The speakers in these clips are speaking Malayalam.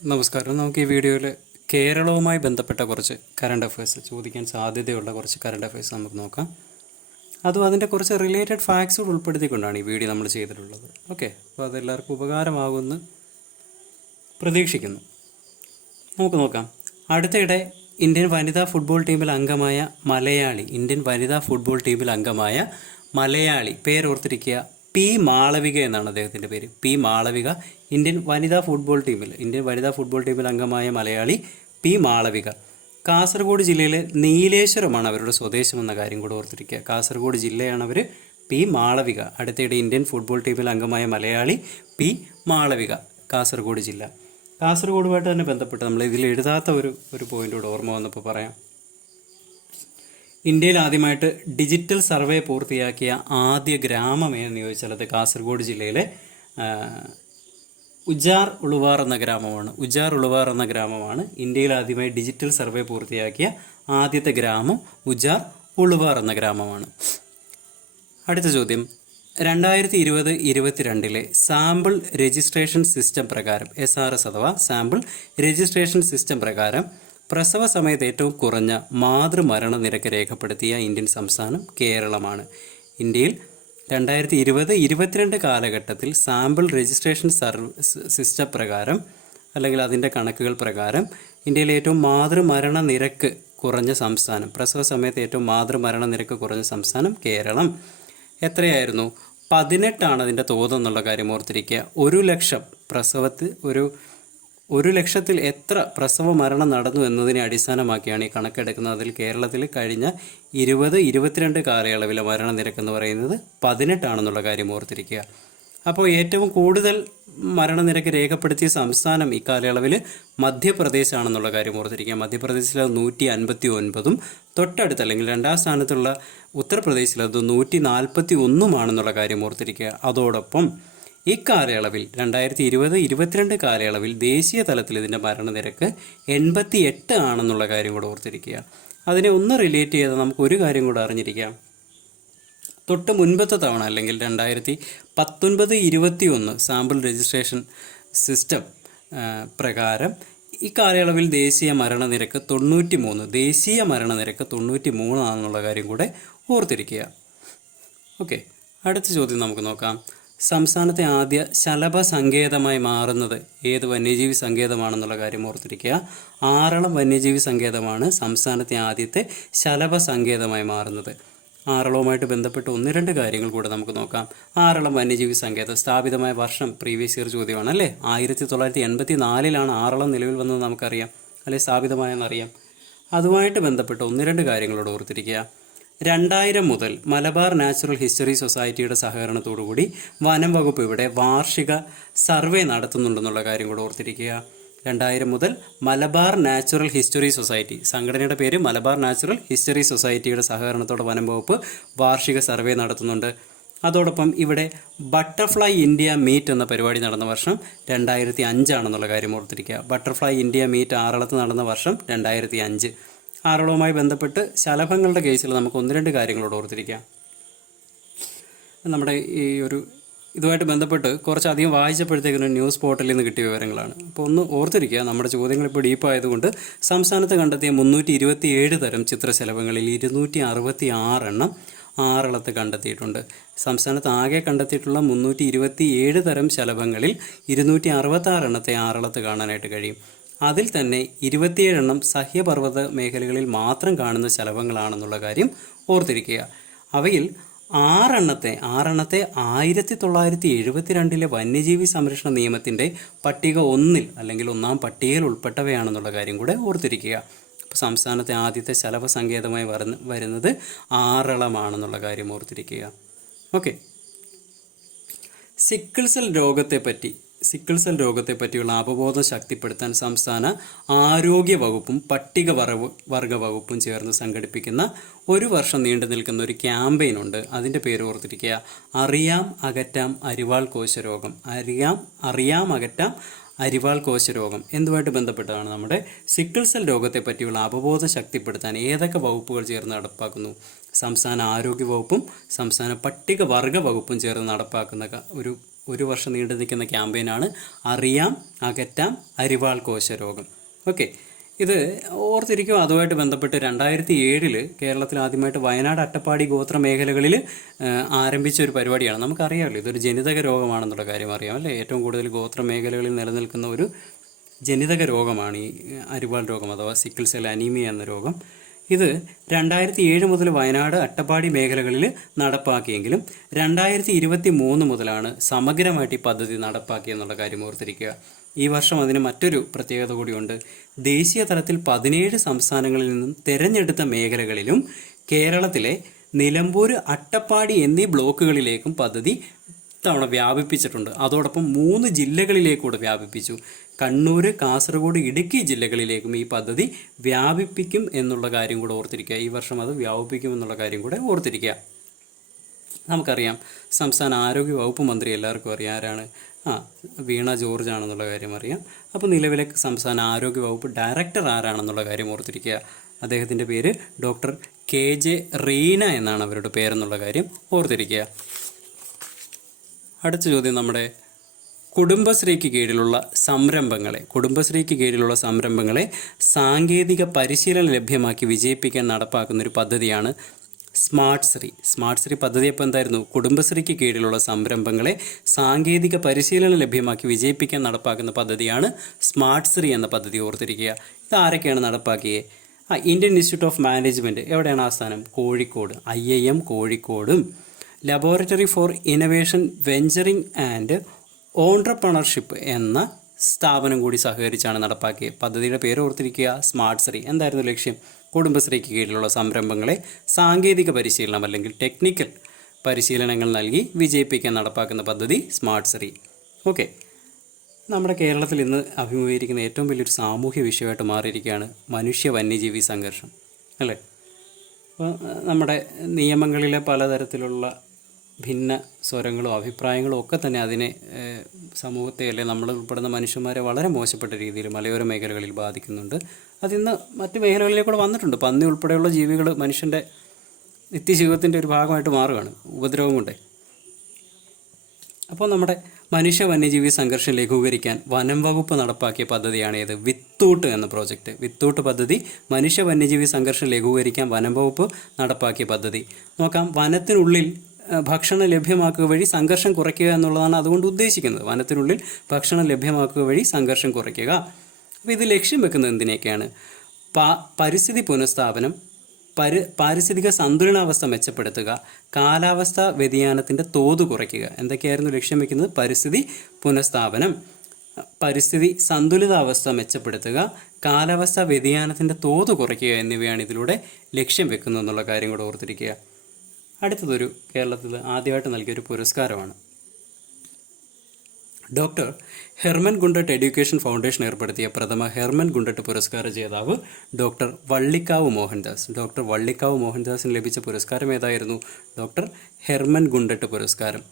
നമസ്കാരം. നമുക്ക് ഈ വീഡിയോയിൽ കേരളവുമായി ബന്ധപ്പെട്ട കുറച്ച് കറണ്ട് അഫയേഴ്സ് ചോദിക്കാൻ സാധ്യതയുള്ള കുറച്ച് കറണ്ട് അഫയേഴ്സ് നമുക്ക് നോക്കാം. അതും അതിൻ്റെ കുറച്ച് റിലേറ്റഡ് ഫാക്ട്സുകൾ ഉൾപ്പെടുത്തിക്കൊണ്ടാണ് ഈ വീഡിയോ നമ്മൾ ചെയ്തിട്ടുള്ളത്. ഓക്കെ, അപ്പോൾ അതെല്ലാവർക്കും ഉപകാരമാകുമെന്ന് പ്രതീക്ഷിക്കുന്നു. നമുക്ക് നോക്കാം. അടുത്തിടെ ഇന്ത്യൻ വനിതാ ഫുട്ബോൾ ടീമിൽ അംഗമായ മലയാളി പേരോർത്തിരിക്കുക പി മാളവിക എന്നാണ് അദ്ദേഹത്തിൻ്റെ പേര്. പി മാളവിക ഇന്ത്യൻ വനിതാ ഫുട്ബോൾ ടീമിൽ അംഗമായ മലയാളി പി മാളവിക. കാസർഗോഡ് ജില്ലയിലെ നീലേശ്വരമാണ് അവരുടെ സ്വദേശമെന്ന കാര്യം കൂടെ ഓർത്തിരിക്കുക. കാസർഗോഡ് ജില്ലയാണ് അവർ. പി മാളവിക. അടുത്തിടെ ഇന്ത്യൻ ഫുട്ബോൾ ടീമിൽ അംഗമായ മലയാളി പി മാളവിക, കാസർഗോഡ് ജില്ല. കാസർഗോഡുമായിട്ട് തന്നെ ബന്ധപ്പെട്ട് നമ്മൾ ഇതിൽ എഴുതാത്ത ഒരു പോയിന്റ് കൂടെ ഓർമ്മ വന്നപ്പോൾ പറയാം. ഇന്ത്യയിൽ ആദ്യമായിട്ട് ഡിജിറ്റൽ സർവേ പൂർത്തിയാക്കിയ ആദ്യ ഗ്രാമം ഏതെന്ന് ചോദിച്ചാൽ അത് കാസർഗോഡ് ജില്ലയിലെ ഉജാർ ഉളുവാർ എന്ന ഗ്രാമമാണ്. ഇന്ത്യയിൽ ആദ്യമായി ഡിജിറ്റൽ സർവേ പൂർത്തിയാക്കിയ ആദ്യത്തെ ഗ്രാമം ഉജാർ ഉളുവാർ എന്ന ഗ്രാമമാണ്. അടുത്ത ചോദ്യം, 2020-22 സാമ്പിൾ രജിസ്ട്രേഷൻ സിസ്റ്റം പ്രകാരം SRS അഥവാ സാമ്പിൾ രജിസ്ട്രേഷൻ സിസ്റ്റം പ്രകാരം പ്രസവ സമയത്ത് ഏറ്റവും കുറഞ്ഞ മാതൃമരണ നിരക്ക് രേഖപ്പെടുത്തിയ ഇന്ത്യൻ സംസ്ഥാനം കേരളമാണ്. ഇന്ത്യയിൽ 2020-22 കാലഘട്ടത്തിൽ സാമ്പിൾ രജിസ്ട്രേഷൻ സിസ്റ്റം പ്രകാരം അല്ലെങ്കിൽ അതിൻ്റെ കണക്കുകൾ പ്രകാരം ഇന്ത്യയിലെ ഏറ്റവും മാതൃമരണ നിരക്ക് കുറഞ്ഞ സംസ്ഥാനം, പ്രസവ സമയത്ത് ഏറ്റവും മാതൃമരണ നിരക്ക് കുറഞ്ഞ സംസ്ഥാനം കേരളം. എത്രയായിരുന്നു? 18 അതിൻ്റെ തോതെന്നുള്ള കാര്യം ഓർത്തിരിക്കുക. 1 ലക്ഷത്തിൽ എത്ര പ്രസവ മരണം നടന്നു എന്നതിനെ അടിസ്ഥാനമാക്കിയാണ് ഈ കണക്കെടുക്കുന്നത്. അതിൽ കേരളത്തിൽ കഴിഞ്ഞ 20-22 കാലയളവിലെ മരണനിരക്ക് എന്ന് പറയുന്നത് 18 കാര്യം ഓർത്തിരിക്കുക. അപ്പോൾ ഏറ്റവും കൂടുതൽ മരണനിരക്ക് രേഖപ്പെടുത്തിയ സംസ്ഥാനം ഇക്കാലയളവിൽ മധ്യപ്രദേശ് ആണെന്നുള്ള കാര്യം ഓർത്തിരിക്കുക. മധ്യപ്രദേശിൽ അത് 159, തൊട്ടടുത്ത് അല്ലെങ്കിൽ രണ്ടാം സ്ഥാനത്തുള്ള ഉത്തർപ്രദേശിൽ അത് 141 കാര്യം ഓർത്തിരിക്കുക. അതോടൊപ്പം ഇക്കാലയളവിൽ 2020-22 കാലയളവിൽ ദേശീയ തലത്തിൽ ഇതിൻ്റെ മരണനിരക്ക് 88 കാര്യം കൂടെ ഓർത്തിരിക്കുക. അതിനെ ഒന്ന് റിലേറ്റ് ചെയ്ത് നമുക്ക് ഒരു കാര്യം കൂടെ അറിഞ്ഞിരിക്കാം. തൊട്ട് മുൻപത്തെ തവണ അല്ലെങ്കിൽ 2019-21 സാമ്പിൾ രജിസ്ട്രേഷൻ സിസ്റ്റം പ്രകാരം ഈ കാലയളവിൽ ദേശീയ മരണനിരക്ക് 93 ആണെന്നുള്ള കാര്യം കൂടെ ഓർത്തിരിക്കുക. ഓക്കെ, അടുത്ത ചോദ്യം നമുക്ക് നോക്കാം. സംസ്ഥാനത്തെ ആദ്യ ശലഭ സങ്കേതമായി മാറുന്നത് ഏത് വന്യജീവി സങ്കേതമാണെന്നുള്ള കാര്യം ഓർത്തിരിക്കുക. ആറളം വന്യജീവി സങ്കേതമാണ് സംസ്ഥാനത്തെ ആദ്യത്തെ ശലഭ സങ്കേതമായി മാറുന്നത്. ആറളവുമായിട്ട് ബന്ധപ്പെട്ട് 1-2 കാര്യങ്ങൾ കൂടെ നമുക്ക് നോക്കാം. ആറളം വന്യജീവി സങ്കേതം സ്ഥാപിതമായ വർഷം പ്രീവിയസ് ഇയർ ചോദ്യമാണ് അല്ലേ. 1984 ആറളം നിലവിൽ വന്നത് നമുക്കറിയാം അല്ലെ, സ്ഥാപിതമായെന്നറിയാം. അതുമായിട്ട് ബന്ധപ്പെട്ട് 1-2 കാര്യങ്ങളോട് ഓർത്തിരിക്കുക. 2000 മുതൽ മലബാർ നാച്ചുറൽ ഹിസ്റ്ററി സൊസൈറ്റിയുടെ സഹകരണത്തോടുകൂടി വനം വകുപ്പ് ഇവിടെ വാർഷിക സർവേ നടത്തുന്നുണ്ടെന്നുള്ള കാര്യം കൂടെ ഓർത്തിരിക്കുക. 2000 മുതൽ മലബാർ നാച്ചുറൽ ഹിസ്റ്ററി സൊസൈറ്റി, സംഘടനയുടെ പേര് മലബാർ നാച്ചുറൽ ഹിസ്റ്ററി സൊസൈറ്റിയുടെ സഹകരണത്തോടെ വനം വകുപ്പ് വാർഷിക സർവേ നടത്തുന്നുണ്ട്. അതോടൊപ്പം ഇവിടെ ബട്ടർഫ്ലൈ ഇന്ത്യ മീറ്റ് എന്ന പരിപാടി നടന്ന വർഷം 2005 കാര്യം ഓർത്തിരിക്കുക. ബട്ടർഫ്ലൈ ഇന്ത്യ മീറ്റ് ആറളത്ത് നടന്ന വർഷം 2005. ആറളവുമായി ബന്ധപ്പെട്ട് ശലഭങ്ങളുടെ കേസിൽ നമുക്ക് 1-2 കാര്യങ്ങളോട് ഓർത്തിരിക്കാം. നമ്മുടെ ഇതുമായിട്ട് ബന്ധപ്പെട്ട് കുറച്ചധികം വായിച്ചപ്പോഴത്തേക്കിനും ന്യൂസ് പോർട്ടലിൽ നിന്ന് കിട്ടിയ വിവരങ്ങളാണ്. അപ്പോൾ ഒന്ന് ഓർത്തിരിക്കുക. നമ്മുടെ ചോദ്യങ്ങൾ ഇപ്പോൾ ഡീപ്പായതുകൊണ്ട് സംസ്ഥാനത്ത് കണ്ടെത്തിയ 327 തരം ചിത്രശലഭങ്ങളിൽ 266 ആറളത്ത് കണ്ടെത്തിയിട്ടുണ്ട്. സംസ്ഥാനത്ത് ആകെ കണ്ടെത്തിയിട്ടുള്ള 327 തരം ശലഭങ്ങളിൽ 266 ആറളത്ത് കാണാനായിട്ട് കഴിയും. അതിൽ തന്നെ 27 സഹ്യപർവ്വത മേഖലകളിൽ മാത്രം കാണുന്ന ശലഭങ്ങളാണെന്നുള്ള കാര്യം ഓർത്തിരിക്കുക. അവയിൽ 6 1972 വന്യജീവി സംരക്ഷണ നിയമത്തിൻ്റെ പട്ടിക 1 അല്ലെങ്കിൽ 1-ാം പട്ടികയിൽ ഉൾപ്പെട്ടവയാണെന്നുള്ള കാര്യം കൂടെ ഓർത്തിരിക്കുക. അപ്പോൾ സംസ്ഥാനത്തെ ആദ്യത്തെ ശലഭ സങ്കേതമായി വരുന്നത് ആറളമാണെന്നുള്ള കാര്യം ഓർത്തിരിക്കുക. ഓക്കെ, സിക്കിൾ സെൽ രോഗത്തെ പറ്റിയുള്ള അവബോധം ശക്തിപ്പെടുത്താൻ സംസ്ഥാന ആരോഗ്യ വകുപ്പും പട്ടികവർഗ വകുപ്പും ചേർന്ന് സംഘടിപ്പിക്കുന്ന 1 വർഷം നീണ്ടു നിൽക്കുന്ന ഒരു ക്യാമ്പയിനുണ്ട്. അതിൻ്റെ പേര് ഓർത്തിരിക്കുക. അറിയാം അകറ്റാം അരിവാൾ കോശരോഗം എന്തുമായിട്ട് ബന്ധപ്പെട്ടാണ്? നമ്മുടെ സിക്കിൾ സെൽ രോഗത്തെ പറ്റിയുള്ള അവബോധം ശക്തിപ്പെടുത്താൻ ഏതൊക്കെ വകുപ്പുകൾ ചേർന്ന് നടപ്പാക്കുന്നു? സംസ്ഥാന ആരോഗ്യ വകുപ്പും സംസ്ഥാന പട്ടികവർഗ വകുപ്പും ചേർന്ന് നടപ്പാക്കുന്ന ഒരു 1 വർഷം നീണ്ടു നിൽക്കുന്ന ക്യാമ്പയിനാണ് അറിയാം അകറ്റാം അരിവാൾ കോശരോഗം. ഓക്കെ, ഇത് ഓർത്തിരിക്കും. അതുമായിട്ട് ബന്ധപ്പെട്ട് 2007 കേരളത്തിൽ ആദ്യമായിട്ട് വയനാട് അട്ടപ്പാടി ഗോത്ര മേഖലകളിൽ ആരംഭിച്ച ഒരു പരിപാടിയാണ്. നമുക്കറിയാമല്ലോ ഇതൊരു ജനിതക രോഗമാണെന്നുള്ള കാര്യം അറിയാം അല്ലേ. ഏറ്റവും കൂടുതൽ ഗോത്ര മേഖലകളിൽ നിലനിൽക്കുന്ന ഒരു ജനിതക രോഗമാണ് ഈ അരിവാൾ രോഗം അഥവാ സിക്കിൾ സെൽ അനീമിയ എന്ന രോഗം. ഇത് 2007 മുതൽ വയനാട് അട്ടപ്പാടി മേഖലകളിൽ നടപ്പാക്കിയെങ്കിലും 2023 മുതലാണ് സമഗ്രമായിട്ട് ഈ പദ്ധതി നടപ്പാക്കിയെന്നുള്ള കാര്യം ഓർത്തിരിക്കുക. ഈ വർഷം അതിന് മറ്റൊരു പ്രത്യേകത കൂടിയുണ്ട്. ദേശീയ തലത്തിൽ 17 സംസ്ഥാനങ്ങളിൽ നിന്നും തിരഞ്ഞെടുത്ത മേഖലകളിലും കേരളത്തിലെ നിലമ്പൂർ, അട്ടപ്പാടി എന്നീ ബ്ലോക്കുകളിലേക്കും പദ്ധതി തവണ വ്യാപിപ്പിച്ചിട്ടുണ്ട്. അതോടൊപ്പം 3 ജില്ലകളിലേക്കൂടെ വ്യാപിപ്പിച്ചു. കണ്ണൂർ, കാസർഗോഡ്, ഇടുക്കി ജില്ലകളിലേക്കും ഈ പദ്ധതി വ്യാപിപ്പിക്കും എന്നുള്ള കാര്യം കൂടെ ഓർത്തിരിക്കുക. ഈ വർഷം അത് വ്യാപിപ്പിക്കും എന്നുള്ള കാര്യം കൂടെ ഓർത്തിരിക്കുക. നമുക്കറിയാം സംസ്ഥാന ആരോഗ്യ വകുപ്പ് മന്ത്രി എല്ലാവർക്കും അറിയാം ആരാണ്? വീണ ജോർജ് ആണെന്നുള്ള കാര്യം അറിയാം. അപ്പോൾ നിലവിലെ സംസ്ഥാന ആരോഗ്യ വകുപ്പ് ഡയറക്ടർ ആരാണെന്നുള്ള കാര്യം ഓർത്തിരിക്കുക. അദ്ദേഹത്തിൻ്റെ പേര് ഡോക്ടർ KJ റീന എന്നാണ് അവരുടെ പേരെന്നുള്ള കാര്യം ഓർത്തിരിക്കുക. അടുത്ത ചോദ്യം നമ്മുടെ കുടുംബശ്രീക്ക് കീഴിലുള്ള സംരംഭങ്ങളെ സാങ്കേതിക പരിശീലനം ലഭ്യമാക്കി വിജയിപ്പിക്കാൻ നടപ്പാക്കുന്നൊരു പദ്ധതിയാണ് സ്മാർട്ട് ശ്രീ പദ്ധതി. അപ്പോൾ എന്തായിരുന്നു? കുടുംബശ്രീക്ക് കീഴിലുള്ള സംരംഭങ്ങളെ സാങ്കേതിക പരിശീലനം ലഭ്യമാക്കി വിജയിപ്പിക്കാൻ നടപ്പാക്കുന്ന പദ്ധതിയാണ് സ്മാർട്ട് ശ്രീ എന്ന പദ്ധതി. ഓർത്തിരിക്കുക. ഇത് ആരൊക്കെയാണ് നടപ്പാക്കിയത്? ഇന്ത്യൻ ഇൻസ്റ്റിറ്റ്യൂട്ട് ഓഫ് മാനേജ്മെൻറ്റ് എവിടെയാണ് ആസ്ഥാനം? കോഴിക്കോട്. IIM കോഴിക്കോടും laboratory four innovation venturing and entrepreneurship എന്ന സ്ഥാപനം കൂടി സഹകരിച്ചാണ് നടപ്പാക്കിയത്. പദ്ധതിയുടെ പേര് ഓർത്തിരിക്കുക, സ്മാർട്ട് ശ്രീ. എന്തായിരുന്നു ലക്ഷ്യം? കുടുംബശ്രീക്ക് കീഴിലുള്ള സംരംഭങ്ങളെ സാങ്കേതിക പരിശീലനം അല്ലെങ്കിൽ ടെക്നിക്കൽ പരിശീലനങ്ങൾ നൽകി വിജയിപ്പിക്കാൻ നടപ്പാക്കുന്ന പദ്ധതി സ്മാർട്ട് ശ്രീ. ഓക്കെ, നമ്മുടെ കേരളത്തിൽ ഇന്ന് അഭിമുഖീകരിക്കുന്ന ഏറ്റവും വലിയൊരു സാമൂഹ്യ വിഷയമായിട്ട് മാറിയിരിക്കുകയാണ് മനുഷ്യ വന്യജീവി സംഘർഷം അല്ലേ. അപ്പോൾ നമ്മുടെ നിയമങ്ങളിലെ പലതരത്തിലുള്ള ഭിന്ന സ്വരങ്ങളും അഭിപ്രായങ്ങളും ഒക്കെ തന്നെ അതിനെ സമൂഹത്തെ അല്ലെ നമ്മൾ ഉൾപ്പെടുന്ന മനുഷ്യന്മാരെ വളരെ മോശപ്പെട്ട രീതിയിൽ മലയോര മേഖലകളിൽ ബാധിക്കുന്നുണ്ട്. അതിന്ന് മറ്റ് മേഖലകളിലേക്കൂടെ വന്നിട്ടുണ്ട്. പന്നി ഉൾപ്പെടെയുള്ള ജീവികൾ മനുഷ്യൻ്റെ നിത്യജീവിതത്തിൻ്റെ ഒരു ഭാഗമായിട്ട് മാറുകയാണ് ഉപദ്രവം കൊണ്ട്. അപ്പോൾ നമ്മുടെ മനുഷ്യ വന്യജീവി സംഘർഷം ലഘൂകരിക്കാൻ വനം വകുപ്പ് നടപ്പാക്കിയ പദ്ധതിയാണ് ഏത്? വിത്തൂട്ട് എന്ന പ്രോജക്റ്റ്. വിത്തൂട്ട് പദ്ധതി മനുഷ്യ വന്യജീവി സംഘർഷം ലഘൂകരിക്കാൻ വനം വകുപ്പ് നടപ്പാക്കിയ പദ്ധതി. നോക്കാം. വനത്തിനുള്ളിൽ ഭക്ഷണം ലഭ്യമാക്കുക വഴി സംഘർഷം കുറയ്ക്കുക എന്നുള്ളതാണ് അതുകൊണ്ട് ഉദ്ദേശിക്കുന്നത്. വനത്തിനുള്ളിൽ ഭക്ഷണം ലഭ്യമാക്കുക വഴി സംഘർഷം കുറയ്ക്കുക. അപ്പോൾ ഇത് ലക്ഷ്യം വെക്കുന്നത് എന്തിനൊക്കെയാണ്? പരിസ്ഥിതി പുനഃസ്ഥാപനം, പാരിസ്ഥിതിക സന്തുലനാവസ്ഥ മെച്ചപ്പെടുത്തുക, കാലാവസ്ഥാ വ്യതിയാനത്തിൻ്റെ തോത് കുറയ്ക്കുക. എന്തൊക്കെയായിരുന്നു ലക്ഷ്യം വെക്കുന്നത്? പരിസ്ഥിതി പുനഃസ്ഥാപനം, പരിസ്ഥിതി സന്തുലിതാവസ്ഥ മെച്ചപ്പെടുത്തുക, കാലാവസ്ഥാ വ്യതിയാനത്തിൻ്റെ തോത് കുറയ്ക്കുക എന്നിവയാണ് ഇതിലൂടെ ലക്ഷ്യം വെക്കുന്നത് എന്നുള്ള കാര്യം കൂടെ ഓർത്തിരിക്കുക. അടുത്തതൊരു കേരളത്തിൽ ആദ്യമായിട്ട് നൽകിയൊരു പുരസ്കാരമാണ്. Doctor Hermann Gundert education foundation ഏർപ്പെടുത്തിയ പ്രഥമ ഹെർമൻ ഗുണ്ടട്ട് പുരസ്കാര ജേതാവ് ഡോക്ടർ വള്ളിക്കാവ് മോഹൻദാസ്. ഡോക്ടർ വള്ളിക്കാവ് മോഹൻദാസിന് ലഭിച്ച പുരസ്കാരം ഏതായിരുന്നു? ഡോക്ടർ ഹെർമൻ ഗുണ്ടട്ട് പുരസ്കാരം.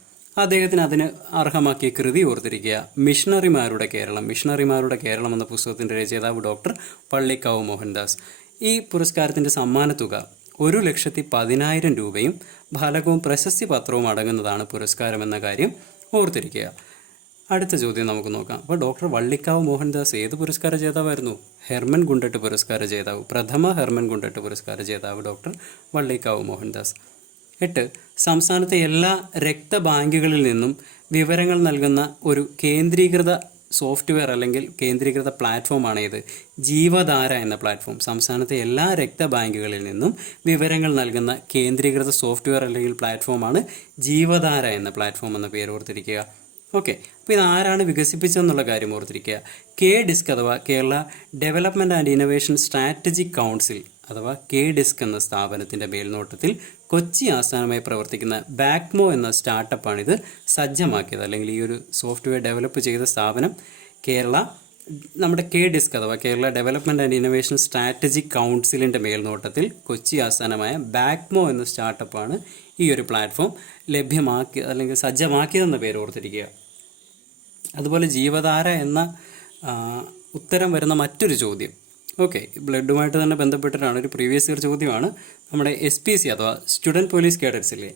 അദ്ദേഹത്തിന് അതിന് അർഹമാക്കിയ കൃതി ഓർത്തിരിക്കുക, മിഷണറിമാരുടെ കേരളം എന്ന പുസ്തകത്തിൻ്റെ രചയിതാവ് ഡോക്ടർ വള്ളിക്കാവ് മോഹൻദാസ്. ഈ പുരസ്കാരത്തിൻ്റെ സമ്മാനത്തുക 1,10,000 രൂപയും ഫലകവും പ്രശസ്തി പത്രവും അടങ്ങുന്നതാണ് പുരസ്കാരം എന്ന കാര്യം ഓർത്തിരിക്കുക. അടുത്ത ചോദ്യം നമുക്ക് നോക്കാം. അപ്പോൾ ഡോക്ടർ വള്ളിക്കാവ് മോഹൻദാസ് ഏത് പുരസ്കാര ജേതാവായിരുന്നു? ഹെർമൻ ഗുണ്ടട്ട് പുരസ്കാര ജേതാവ്. പ്രഥമ ഹെർമൻ ഗുണ്ടട്ട് പുരസ്കാര ജേതാവ് ഡോക്ടർ വള്ളിക്കാവ് മോഹൻദാസ്. 8. സംസ്ഥാനത്തെ എല്ലാ രക്തബാങ്കുകളിൽ നിന്നും വിവരങ്ങൾ നൽകുന്ന ഒരു കേന്ദ്രീകൃത സോഫ്റ്റ്വെയർ അല്ലെങ്കിൽ കേന്ദ്രീകൃത പ്ലാറ്റ്ഫോമാണ് ഏത്? ജീവധാര എന്ന പ്ലാറ്റ്ഫോം. സംസ്ഥാനത്തെ എല്ലാ രക്തബാങ്കുകളിൽ നിന്നും വിവരങ്ങൾ നൽകുന്ന കേന്ദ്രീകൃത സോഫ്റ്റ്വെയർ അല്ലെങ്കിൽ പ്ലാറ്റ്ഫോമാണ് ജീവധാര എന്ന പ്ലാറ്റ്ഫോം എന്ന പേര് ഓർത്തിരിക്കുക. ഓക്കെ, അപ്പോൾ ഇത് ആരാണ് വികസിപ്പിച്ചതെന്നുള്ള കാര്യം ഓർത്തിരിക്കുക. KDISC അഥവാ Kerala development and innovation strategic council അഥവാ KDISC എന്ന സ്ഥാപനത്തിൻ്റെ മേൽനോട്ടത്തിൽ കൊച്ചി ആസ്ഥാനമായി പ്രവർത്തിക്കുന്ന ബാക്മോ എന്ന സ്റ്റാർട്ടപ്പാണിത് സജ്ജമാക്കിയത്. അല്ലെങ്കിൽ ഈ ഒരു സോഫ്റ്റ്വെയർ ഡെവലപ്പ് ചെയ്ത സ്ഥാപനം നമ്മുടെ KDISC അഥവാ Kerala development and innovation strategic കൗൺസിലിൻ്റെ മേൽനോട്ടത്തിൽ കൊച്ചി ആസ്ഥാനമായ ബാക്മോ എന്ന സ്റ്റാർട്ടപ്പാണ് ഈ ഒരു പ്ലാറ്റ്ഫോം ലഭ്യമാക്കിയത് അല്ലെങ്കിൽ സജ്ജമാക്കിയതെന്ന പേര് ഓർത്തിരിക്കുക. അതുപോലെ ജീവധാര എന്ന ഉത്തരം വരുന്ന മറ്റൊരു ചോദ്യം, ഓക്കെ, ബ്ലഡുമായിട്ട് തന്നെ ബന്ധപ്പെട്ടിട്ടാണ്, ഒരു പ്രീവിയസ് ഇയർ ചോദ്യമാണ്. നമ്മുടെ SPC അഥവാ സ്റ്റുഡൻറ്റ് പോലീസ് കേഡറ്റ്സില്ലേ,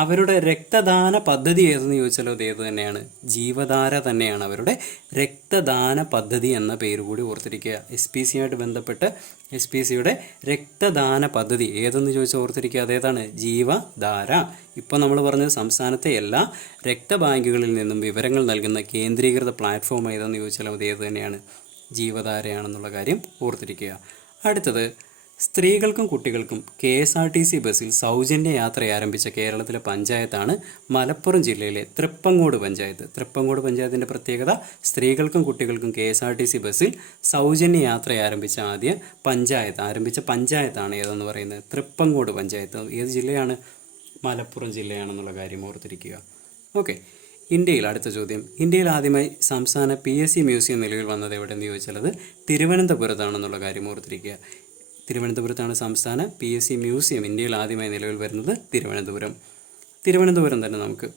അവരുടെ രക്തദാന പദ്ധതി ഏതെന്ന് ചോദിച്ചാലോ അത് ഏത് തന്നെയാണ്? ജീവധാര തന്നെയാണ് അവരുടെ രക്തദാന പദ്ധതി എന്ന പേര് കൂടി ഓർത്തിരിക്കുക. SPC ആയിട്ട് ബന്ധപ്പെട്ട് SPCയുടെ രക്തദാന പദ്ധതി ഏതെന്ന് ചോദിച്ചാൽ ഓർത്തിരിക്കുക, അതേതാണ്? ജീവധാര. ഇപ്പോൾ നമ്മൾ പറഞ്ഞത് സംസ്ഥാനത്തെ എല്ലാ രക്തബാങ്കുകളിൽ നിന്നും വിവരങ്ങൾ നൽകുന്ന കേന്ദ്രീകൃത പ്ലാറ്റ്ഫോം ഏതെന്ന് ചോദിച്ചാൽ അത് ഏത് തന്നെയാണ്? ജീവധാരയാണെന്നുള്ള കാര്യം ഓർത്തിരിക്കുക. അടുത്തത്, സ്ത്രീകൾക്കും കുട്ടികൾക്കും KSRTC ബസ്സിൽ സൗജന്യ യാത്ര ആരംഭിച്ച കേരളത്തിലെ പഞ്ചായത്താണ് മലപ്പുറം ജില്ലയിലെ തൃപ്പങ്ങോട് പഞ്ചായത്ത്. തൃപ്പങ്ങോട് പഞ്ചായത്തിൻ്റെ പ്രത്യേകത, സ്ത്രീകൾക്കും കുട്ടികൾക്കും KSRTC ബസ്സിൽ സൗജന്യ യാത്ര ആരംഭിച്ച പഞ്ചായത്താണ് ഏതെന്ന് പറയുന്നത്? തൃപ്പങ്ങോട് പഞ്ചായത്ത്. ഏത് ജില്ലയാണ്? മലപ്പുറം ജില്ലയാണെന്നുള്ള കാര്യം ഓർത്തിരിക്കുക. ഓക്കെ. ഇന്ത്യയിൽ അടുത്ത ചോദ്യം, ഇന്ത്യയിൽ ആദ്യമായി സംസ്ഥാന PSC മ്യൂസിയം നിലവിൽ വന്നത് എവിടെയെന്ന് ചോദിച്ചാൽ അത് തിരുവനന്തപുരത്താണെന്നുള്ള കാര്യം ഓർത്തിരിക്കുക. തിരുവനന്തപുരത്താണ് സംസ്ഥാന PSC മ്യൂസിയം ഇന്ത്യയിൽ ആദ്യമായി നിലവിൽ വരുന്നത്. തിരുവനന്തപുരം തന്നെ നമുക്ക്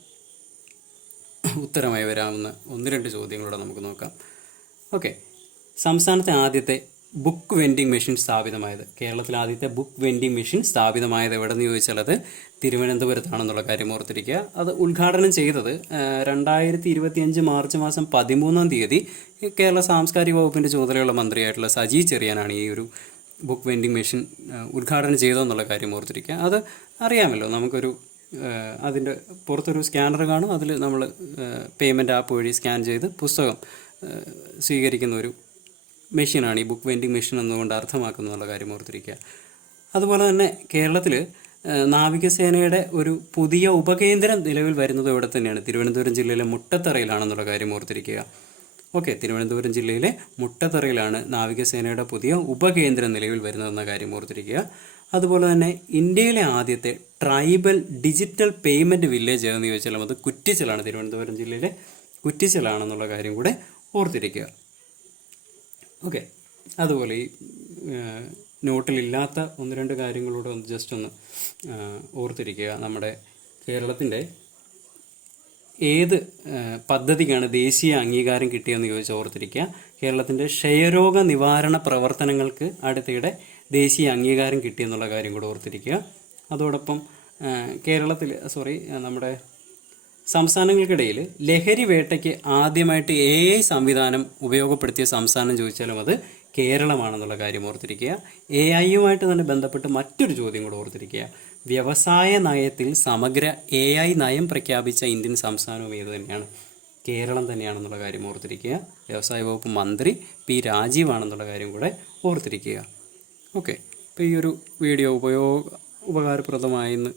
ഉത്തരമായി വരാവുന്ന 1-2 ചോദ്യങ്ങളൂടെ നമുക്ക് നോക്കാം. ഓക്കെ. സംസ്ഥാനത്തെ ആദ്യത്തെ ബുക്ക് വെൻഡിങ് മെഷീൻ സ്ഥാപിതമായത്, കേരളത്തിലെ ആദ്യത്തെ ബുക്ക് വെൻഡിങ് മെഷീൻ സ്ഥാപിതമായത് എവിടെയെന്ന് ചോദിച്ചാൽ അത് തിരുവനന്തപുരത്താണെന്നുള്ള കാര്യം ഓർത്തിരിക്കുക. അത് ഉദ്ഘാടനം ചെയ്തത് 2025 മാർച്ച് മാസം 13-ാം തീയതി കേരള സാംസ്കാരിക വകുപ്പിൻ്റെ ചുമതലയുള്ള മന്ത്രിയായിട്ടുള്ള സജി ചെറിയാനാണ് ഈ ഒരു ബുക്ക് വെൻഡിങ് മെഷീൻ ഉദ്ഘാടനം ചെയ്തതെന്നുള്ള കാര്യം ഓർത്തിരിക്കുക. അത് അറിയാമല്ലോ, നമുക്കൊരു അതിൻ്റെ പുറത്തൊരു സ്കാനർ കാണും, അതിൽ നമ്മൾ പേയ്മെൻറ്റ് ആപ്പ് വഴി സ്കാൻ ചെയ്ത് പുസ്തകം സ്വീകരിക്കുന്ന ഒരു മെഷീനാണ് ഈ ബുക്ക് വെൻഡിങ് മെഷീൻ എന്നുകൊണ്ട് അർത്ഥമാക്കുന്നുള്ള കാര്യം ഓർത്തിരിക്കുക. അതുപോലെ തന്നെ കേരളത്തിൽ നാവികസേനയുടെ ഒരു പുതിയ ഉപകേന്ദ്രം നിലവിൽ വരുന്നത് ഇവിടെ തന്നെയാണ്, തിരുവനന്തപുരം ജില്ലയിലെ മുട്ടത്തറയിലാണെന്നുള്ള കാര്യം ഓർത്തിരിക്കുക. ഓക്കെ. തിരുവനന്തപുരം ജില്ലയിലെ മുട്ടത്തറയിലാണ് നാവികസേനയുടെ പുതിയ ഉപകേന്ദ്രം നിലവിൽ വരുന്നതെന്ന കാര്യം ഓർത്തിരിക്കുക. അതുപോലെ തന്നെ ഇന്ത്യയിലെ ആദ്യത്തെ ട്രൈബൽ ഡിജിറ്റൽ പേയ്മെൻറ്റ് വില്ലേജ് ഏതെന്ന് ചോദിച്ചാലും അത് കുറ്റിച്ചലാണ്, തിരുവനന്തപുരം ജില്ലയിലെ കുറ്റിച്ചലാണെന്നുള്ള കാര്യം കൂടെ ഓർത്തിരിക്കുക. ഓക്കെ. അതുപോലെ ഈ നോട്ടിലില്ലാത്ത 1-2 കാര്യങ്ങളൂടെ ജസ്റ്റ് ഒന്ന് ഓർത്തിരിക്കുക. നമ്മുടെ കേരളത്തിൻ്റെ ഏത് പദ്ധതിക്കാണ് ദേശീയ അംഗീകാരം കിട്ടിയതെന്ന് ചോദിച്ചാൽ ഓർത്തിരിക്കുക. കേരളത്തിൻ്റെ ക്ഷയരോഗ നിവാരണ പ്രവർത്തനങ്ങൾക്ക് അടുത്തിടെ ദേശീയ അംഗീകാരം കിട്ടിയെന്നുള്ള കാര്യം കൂടെ ഓർത്തിരിക്കുക. അതോടൊപ്പം നമ്മുടെ സംസ്ഥാനങ്ങൾക്കിടയിൽ ലഹരി വേട്ടയ്ക്ക് ആദ്യമായിട്ട് AI സംവിധാനം ഉപയോഗപ്പെടുത്തിയ സംസ്ഥാനം ചോദിച്ചാലും അത് കേരളമാണെന്നുള്ള കാര്യം ഓർത്തിരിക്കുക. AI-യുമായിട്ട് തന്നെ ബന്ധപ്പെട്ട് മറ്റൊരു ചോദ്യം കൂടെ ഓർത്തിരിക്കുക. വ്യവസായ നയത്തിൽ സമഗ്ര AI നയം പ്രഖ്യാപിച്ച ഇന്ത്യൻ സംസ്ഥാനവും ഏത് തന്നെയാണ്? കേരളം തന്നെയാണെന്നുള്ള കാര്യം ഓർത്തിരിക്കുക. വ്യവസായ വകുപ്പ് മന്ത്രി P. രാജീവാണെന്നുള്ള കാര്യം കൂടെ ഓർത്തിരിക്കുക. ഓക്കെ. അപ്പോൾ ഈ ഒരു വീഡിയോ ഉപകാരപ്രദമായെന്ന്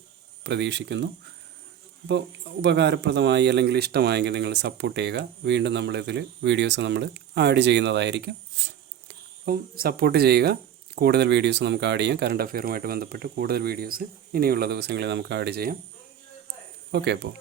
പ്രതീക്ഷിക്കുന്നു. അപ്പോൾ ഉപകാരപ്രദമായി അല്ലെങ്കിൽ ഇഷ്ടമായെങ്കിൽ നിങ്ങൾ സപ്പോർട്ട് ചെയ്യുക. വീണ്ടും നമ്മളിതിൽ വീഡിയോസ് നമ്മൾ ആഡ് ചെയ്യുന്നതായിരിക്കും. അപ്പം സപ്പോർട്ട് ചെയ്യുക. കൂടുതൽ വീഡിയോസ് നമുക്ക് ആഡ് ചെയ്യാം. കറണ്ട് അഫെയറുമായിട്ട് ബന്ധപ്പെട്ട് കൂടുതൽ വീഡിയോസ് ഇനിയുള്ള ദിവസങ്ങളിൽ നമുക്ക് ആഡ് ചെയ്യാം. ഓക്കെ. അപ്പോൾ